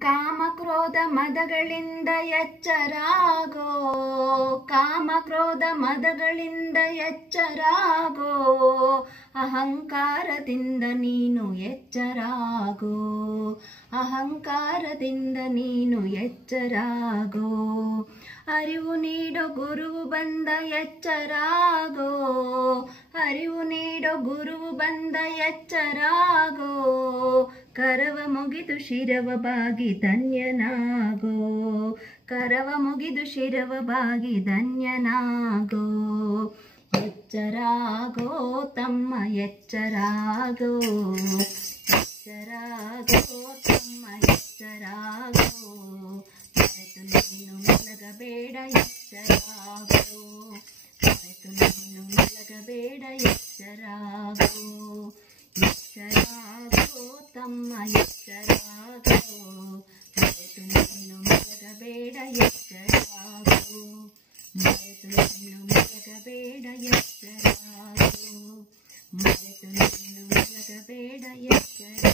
ಕಾಮಕ್ರೋಧ ಮದಗಳಿಂದ ಎಚ್ಚರಾಗೋ, ಕಾಮಕ್ರೋಧ ಮದಗಳಿಂದ ಎಚ್ಚರಾಗೋ, ಅಹಂಕಾರದಿಂದ ನೀನು ಎಚ್ಚರಾಗೋ, ಅಹಂಕಾರದಿಂದ ನೀನು ಎಚ್ಚರಾಗೋ. ಅರಿವು ನೀಡೋ ಗುರುವು ಬಂದ ಎಚ್ಚರಾಗೋ, ಅರಿವು ನೀಡೋ ಗುರುವು ಬಂದ ಎಚ್ಚರಾಗೋ. ಕರವ ಮುಗಿದು ಶಿರವ ಬಾಗಿ ಧನ್ಯನಾಗೋ, ಕರವ ಮುಗಿದು ಶಿರವ ಬಾಗಿ ಧನ್ಯನಾಗೋ. ಎಚ್ಚರಾಗೋ ತಮ್ಮ ಎಚ್ಚರಾಗೋ, ಎಚ್ಚರಾಗೋ ತಮ್ಮ ಎಚ್ಚರಾಗೋ. ಮರೆತು ನೀನು ಮಲಗಬೇಡ ಎಚ್ಚರಾಗೋ, ಮರೆತು ನೀನು ಮಲಗಬೇಡ ಎಚ್ಚರಾಗೋ. ಎಚ್ಚರಾಗೋ ತಮ್ಮ ಎಚ್ಚರಾಗೋ, ಮರೆತು ನೀನು ಮಲಗಬೇಡ ಎಚ್ಚರಾಗೋ, ಮರೆತು ನೀನು ಮಲಗಬೇಡ ಎಚ್ಚರಾಗೋ, ಮರೆತು ನೀನು ಮಲಗಬೇಡ ಎಚ್ಚರಾಗೋ.